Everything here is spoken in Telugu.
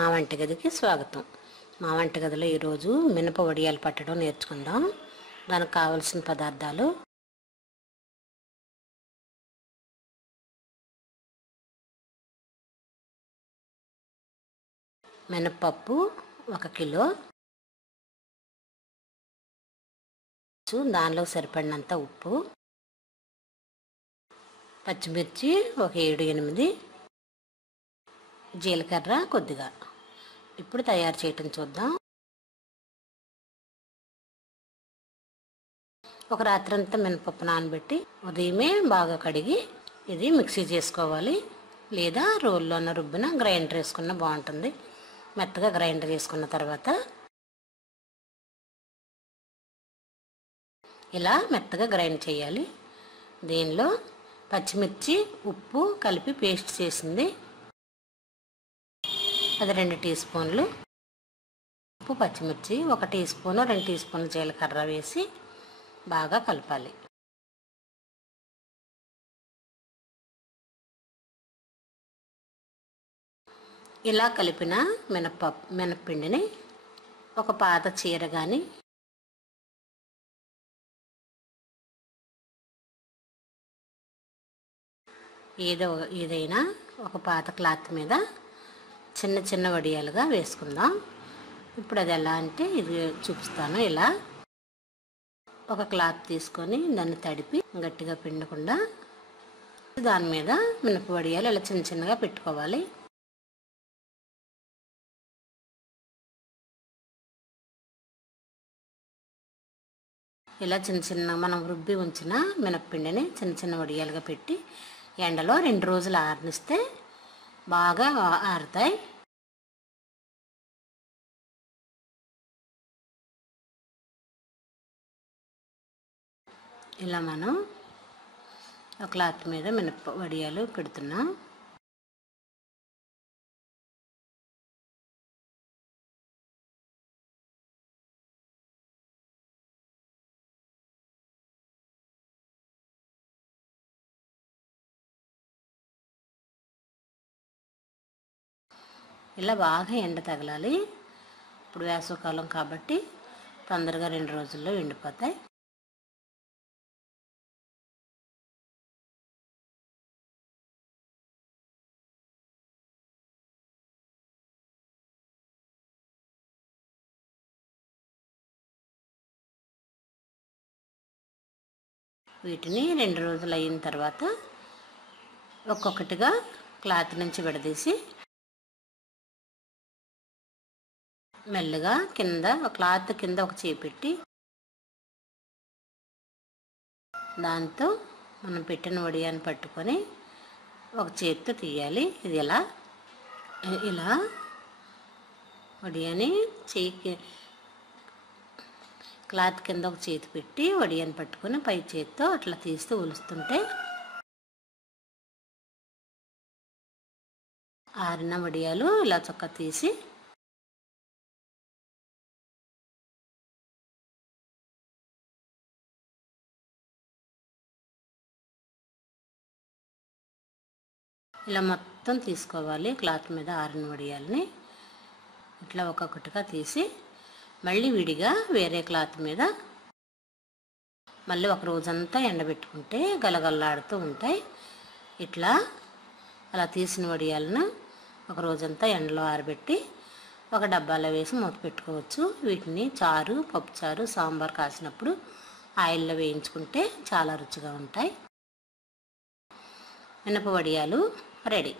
మా వంటగదికి స్వాగతం. మా వంటగదిలో ఈరోజు మినప వడియాలు పట్టడం నేర్చుకుందాం. దానికి కావలసిన పదార్థాలు: మినపప్పు 1 కిలో, దానిలో సరిపడినంత ఉప్పు, పచ్చిమిర్చి ఒక 7-8, జీలకర్ర కొద్దిగా. ఇప్పుడు తయారు చేయటం చూద్దాం. ఒక రాత్రంతా మినపప్పు నానబెట్టి ఉదయమే బాగా కడిగి ఇది మిక్సీ చేసుకోవాలి, లేదా రోల్లోన రుబ్బిన గ్రైండర్ వేసుకున్న బాగుంటుంది. మెత్తగా గ్రైండర్ వేసుకున్న తర్వాత ఇలా మెత్తగా గ్రైండ్ చేయాలి. దీనిలో పచ్చిమిర్చి ఉప్పు కలిపి పేస్ట్ చేసింది అది 2 టీ స్పూన్లు ఉప్పు, పచ్చిమిర్చి 1 టీ స్పూను 2 టీ స్పూన్లు జీలకర్ర వేసి బాగా కలపాలి. ఇలా కలిపిన మినప్పిండిని ఒక పాత చీర కానీ ఏదైనా ఒక పాత క్లాత్ మీద చిన్న చిన్న వడియాలుగా వేసుకుందాం. ఇప్పుడు అది ఎలా అంటే ఇది చూపిస్తాను. ఇలా ఒక క్లాత్ తీసుకొని దాన్ని తడిపి గట్టిగా పిండకుండా దాని మీద మినప వడియాలు ఇలా చిన్న చిన్నగా పెట్టుకోవాలి. ఇలా చిన్న చిన్న మనం రుబ్బి ఉంచిన మినప్పిండిని చిన్న చిన్న వడియాలుగా పెట్టి ఎండలో 2 రోజులు ఆరనిస్తే బాగా ఆరుతాయి. ఇలా మనం ఒక క్లాత్ మీద మినప వడియాలు పెడుతున్నాం. ఇలా బాగా ఎండ తగలాలి. ఇప్పుడు వేసవికాలం కాబట్టి తొందరగా 2 రోజుల్లో ఎండిపోతాయి. వీటిని 2 రోజులు అయిన తర్వాత ఒక్కొక్కటిగా క్లాత్ నుంచి విడదీసి మెల్లగా కింద క్లాత్ కింద ఒక చేయి పెట్టి దాంతో మనం పెట్టిన వడియాన్ని పట్టుకొని ఒక చేతితో తీయాలి. ఇది ఇలా వడియాన్ని చేయికి క్లాత్ కింద ఒక చేతి పెట్టి వడియాన్ని పట్టుకొని పై చేతితో అట్లా తీస్తూ ఒలుస్తుంటే ఆరిన వడియాలు ఇలా చొక్కా తీసి ఇలా మొత్తం తీసుకోవాలి. క్లాత్ మీద ఆరిన వడియాలని ఇట్లా ఒక్కొక్కటిగా తీసి మళ్ళీ విడిగా వేరే క్లాత్ మీద మళ్ళీ ఒక రోజంతా ఎండబెట్టుకుంటే గలగల్లాడుతూ ఉంటాయి. ఇట్లా అలా తీసిన వడియాలను ఒక రోజంతా ఎండలో ఆరబెట్టి ఒక డబ్బాలో వేసి మూత పెట్టుకోవచ్చు. వీటిని చారు, పప్పుచారు, సాంబార్ కాసినప్పుడు ఆయిల్లో వేయించుకుంటే చాలా రుచిగా ఉంటాయి. మినప వడియాలు రెడీ.